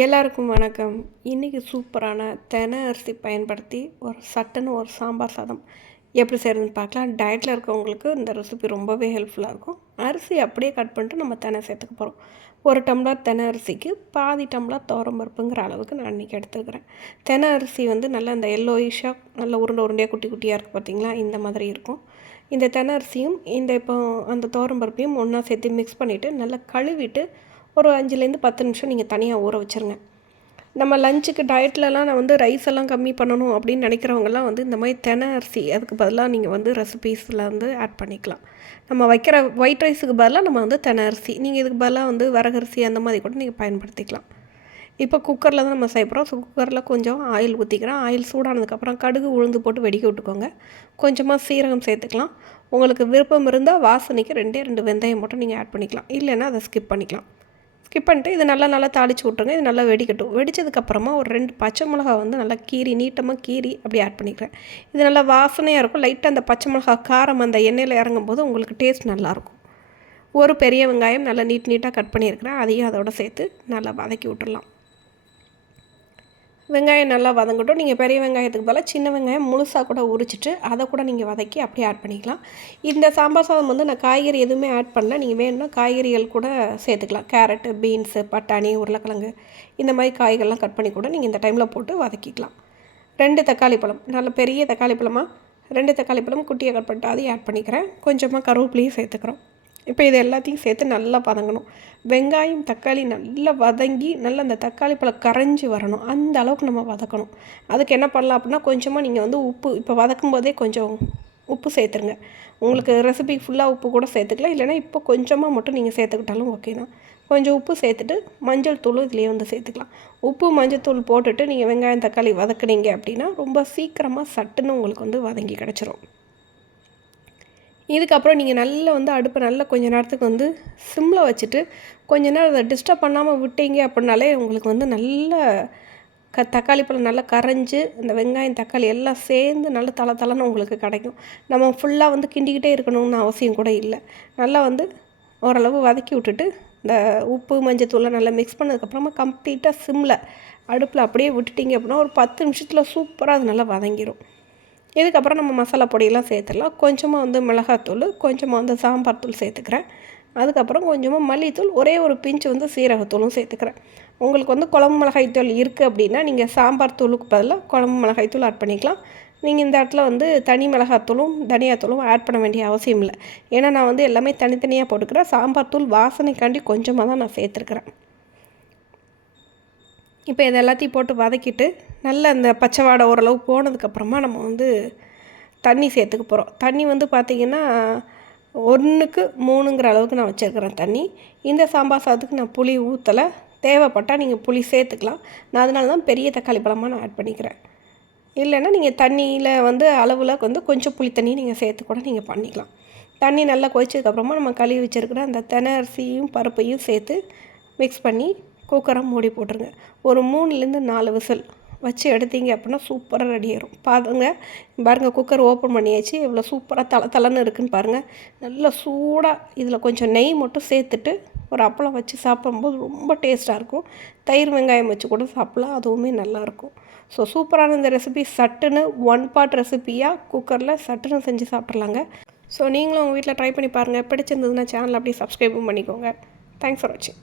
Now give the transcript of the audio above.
எல்லாருக்கும் வணக்கம். இன்றைக்கி சூப்பரான தெனை அரிசி பயன்படுத்தி சட்டுன்னு ஒரு சாம்பார் சாதம் எப்படி செய்கிறதுன்னு பார்க்கலாம். டயட்டில் இருக்கவங்களுக்கு இந்த ரெசிபி ரொம்பவே ஹெல்ப்ஃபுல்லாக இருக்கும். அரிசி அப்படியே கட் பண்ணிட்டு நம்ம தெனை சேர்த்துக்க போகிறோம். ஒரு டம்ளர் தெனை அரிசிக்கு பாதி டம்ளர் துவரம்பருப்புங்கிற அளவுக்கு நான் இன்றைக்கி எடுத்துக்கிறேன். தெனை அரிசி நல்லா இந்த எல்லோயிஷாக நல்ல உருண்டை உருண்டையாக குட்டி குட்டியாக இருக்குது பார்த்திங்களா, இந்த மாதிரி இருக்கும். இந்த தெனை அரிசியும் இப்போ அந்த துவரம்பருப்பையும் ஒன்றா சேர்த்து மிக்ஸ் பண்ணிவிட்டு நல்லா கழுவிட்டு ஒரு 5லேருந்து 10 நிமிஷம் நீங்கள் தனியாக ஊற வச்சுருங்க. நம்ம லஞ்சுக்கு டயட்லலாம் நான் ரைஸ் எல்லாம் கம்மி பண்ணணும் அப்படின்னு நினைக்கிறவங்கலாம் இந்த மாதிரி தெனை அரிசி அதுக்கு பதிலாக நீங்கள் ரெசிபீஸில் ஆட் பண்ணிக்கலாம். நம்ம வைக்கிற ஒயிட் ரைஸுக்கு பதிலாக நம்ம தெனை அரிசி நீங்கள் இதுக்கு பதிலாக வரகரிசி அந்த மாதிரி கூட நீங்கள் பயன்படுத்திக்கலாம். இப்போ குக்கரில் தான் நம்ம செய்ய போகிறோம். ஸோ குக்கரில் கொஞ்சம் ஆயில் ஊற்றிக்கிறேன். ஆயில் சூடானதுக்கப்புறம் கடுகு உளுந்து போட்டு வெடிக்க விட்டுக்கோங்க. கொஞ்சமாக சீரகம் சேர்த்துக்கலாம். உங்களுக்கு விருப்பம் இருந்தால் வாசனைக்கு 2 வெந்தயம் மட்டும் நீங்கள் ஆட் பண்ணிக்கலாம். இல்லைன்னா அதை ஸ்கிப் பண்ணிட்டு இது நல்லா தாளித்து விட்ருங்க. இது நல்லா வெடிக்கட்டும். வெடித்ததுக்கப்புறமா ஒரு 2 பச்சை மிளகா நல்லா நீட்டமாக கீரி அப்படி ஆட் பண்ணிக்கிறேன். இது நல்லா வாசனையாக இருக்கும். லைட்டாக அந்த பச்சை மிளகா காரம் அந்த எண்ணெயில் இறங்கும் போது உங்களுக்கு டேஸ்ட் நல்லாயிருக்கும். ஒரு பெரிய வெங்காயம் நல்லா நீட்டாக கட் பண்ணியிருக்கிறேன். அதையும் அதோடு சேர்த்து நல்லா வதக்கி விட்டுடலாம். வெங்காயம் நல்லா வதங்கட்டும். நீங்கள் பெரிய வெங்காயத்துக்கு பதிலாக சின்ன வெங்காயம் முழுசாக கூட உரிச்சிட்டு அதை கூட நீங்கள் வதக்கி அப்படியே ஆட் பண்ணிக்கலாம். இந்த சாம்பார் சாதம் நான் காய்கறி எதுவுமே ஆட் பண்ணல. நீங்கள் வேணும்னா காய்கறிகள் கூட சேர்த்துக்கலாம். கேரட்டு, பீன்ஸு, பட்டாணி, உருளைக்கிழங்கு இந்த மாதிரி காய்கள்லாம் கட் பண்ணி கூட நீங்கள் இந்த டைமில் போட்டு வதக்கிக்கலாம். 2 தக்காளி பழம், நல்ல பெரிய தக்காளி பழமாக 2 தக்காளி பழம் குட்டியை கட் பண்ணிட்டு அதையும் ஆட் பண்ணிக்கிறேன். கொஞ்சமாக கருவேப்பிலையும் சேர்த்துக்கிறோம். இப்போ இது எல்லாத்தையும் சேர்த்து நல்லா வதங்கணும். வெங்காயம் தக்காளி நல்லா வதங்கி நல்லா அந்த தக்காளி பழம் கரைஞ்சி வரணும். அந்த அளவுக்கு நம்ம வதக்கணும். அதுக்கு என்ன பண்ணலாம் அப்படின்னா, கொஞ்சமாக நீங்கள் உப்பு இப்போ வதக்கும் போதே கொஞ்சம் உப்பு சேர்த்துருங்க. உங்களுக்கு ரெசிபி ஃபுல்லாக உப்பு கூட சேர்த்துக்கலாம். இல்லைனா இப்போ கொஞ்சமாக மட்டும் நீங்கள் சேர்த்துக்கிட்டாலும் ஓகே தான். கொஞ்சம் உப்பு சேர்த்துட்டு மஞ்சள் தூள் இதுலேயே சேர்த்துக்கலாம். உப்பு மஞ்சள் தூள் போட்டுட்டு நீங்கள் வெங்காயம் தக்காளி வதக்குனீங்க அப்படின்னா ரொம்ப சீக்கிரமாக சட்டுன்னு உங்களுக்கு வதங்கி கிடச்சிரும். இதுக்கப்புறம் நீங்கள் நல்லா அடுப்பை நல்லா கொஞ்சம் நேரத்துக்கு சிம்மில் வச்சுட்டு கொஞ்ச நேரம் அதை டிஸ்டர்ப் பண்ணாமல் விட்டீங்க அப்படின்னாலே உங்களுக்கு நல்ல தக்காளி பழம் நல்லா கரைஞ்சி இந்த வெங்காயம் தக்காளி எல்லாம் சேர்ந்து நல்லா தளன்னு உங்களுக்கு கிடைக்கும். நம்ம ஃபுல்லாக கிண்டிக்கிட்டே இருக்கணும்னு அவசியம் கூட இல்லை. நல்லா ஓரளவு வதக்கி விட்டுட்டு இந்த உப்பு மஞ்சத்தூளை நல்லா மிக்ஸ் பண்ணதுக்கப்புறமா கம்ப்ளீட்டாக சிம்மில் அடுப்பில் அப்படியே விட்டுட்டிங்க அப்படின்னா ஒரு 10 நிமிஷத்தில் சூப்பராக அது நல்லா வதங்கிடும். இதுக்கப்புறம் நம்ம மசாலா பொடியெல்லாம் சேர்த்துடலாம். கொஞ்சமாக மிளகாத்தூள், கொஞ்சமாக சாம்பார் தூள் சேர்த்துக்கிறேன். அதுக்கப்புறம் கொஞ்சமாக மல்லித்தூள், ஒரே ஒரு பிஞ்சு சீரகத்தூளும் சேர்த்துக்கிறேன். உங்களுக்கு குழம்பு மிளகாய்த்தூள் இருக்குது அப்படின்னா நீங்கள் சாம்பார் தூளுக்கு பதிலாக குழம்பு மிளகாய்த்தூள் ஆட் பண்ணிக்கலாம். நீங்கள் இந்த இடத்துல தனி மிளகாத்தூளும் தனியாத்தூளும் ஆட் பண்ண வேண்டிய அவசியம் இல்லை. ஏன்னா நான் எல்லாமே தனித்தனியாக போட்டுக்கிறேன். சாம்பார் தூள் வாசனைக்காண்டி கொஞ்சமாக தான் நான் சேர்த்துருக்குறேன். இப்போ இது எல்லாத்தையும் போட்டு வதக்கிட்டு நல்ல அந்த பச்சை வாடை ஓரளவு போனதுக்கப்புறமா நம்ம தண்ணி சேர்த்துக்க போகிறோம். தண்ணி பார்த்திங்கன்னா 1க்கு 3ங்கிற அளவுக்கு நான் வச்சுருக்கிறேன் தண்ணி. இந்த சாம்பார் சாதத்துக்கு நான் புளி ஊற்றலை. தேவைப்பட்டால் நீங்கள் புளி சேர்த்துக்கலாம். நான் அதனால தான் பெரிய தக்காளி பழமாக நான் ஆட் பண்ணிக்கிறேன். இல்லைன்னா நீங்கள் தண்ணியில் அளவில் கொஞ்சம் புளி தண்ணி நீங்கள் சேர்த்து கூட நீங்கள் பண்ணிக்கலாம். தண்ணி நல்லா கொதிச்சதுக்கப்புறமா நம்ம கழுவி வச்சுருக்கிற அந்த தெனை அரிசியும் பருப்பையும் சேர்த்து மிக்ஸ் பண்ணி குக்கரை மூடி போட்டுருங்க. ஒரு 3லேருந்து 4 விசில் வச்சு எடுத்தீங்க அப்படின்னா சூப்பராக ரெடி ஆயிரும். பாருங்கள் குக்கர் ஓப்பன் பண்ணியாச்சு. எவ்வளோ சூப்பராக தலன்னு இருக்குதுன்னு பாருங்கள். நல்லா சூடாக இதில் கொஞ்சம் நெய் மட்டும் சேர்த்துட்டு ஒரு அப்பளம் வச்சு சாப்பிடும்போது ரொம்ப டேஸ்ட்டாக இருக்கும். தயிர் வெங்காயம் வச்சு கூட சாப்பிட்லாம், அதுவுமே நல்லாயிருக்கும். ஸோ சூப்பரான இந்த ரெசிபி சட்டுன்னு 1 பார்ட் ரெசிபியாக குக்கரில் சட்டுன்னு செஞ்சு சாப்பிட்றலாங்க. ஸோ நீங்களும் உங்கள் வீட்டில் ட்ரை பண்ணி பாருங்கள். பிடிச்சிருந்ததுன்னா சேனல் அப்படியே சப்ஸ்கிரைபும் பண்ணிக்கோங்க. தேங்க்ஸ் ஃபார் வாட்சிங்.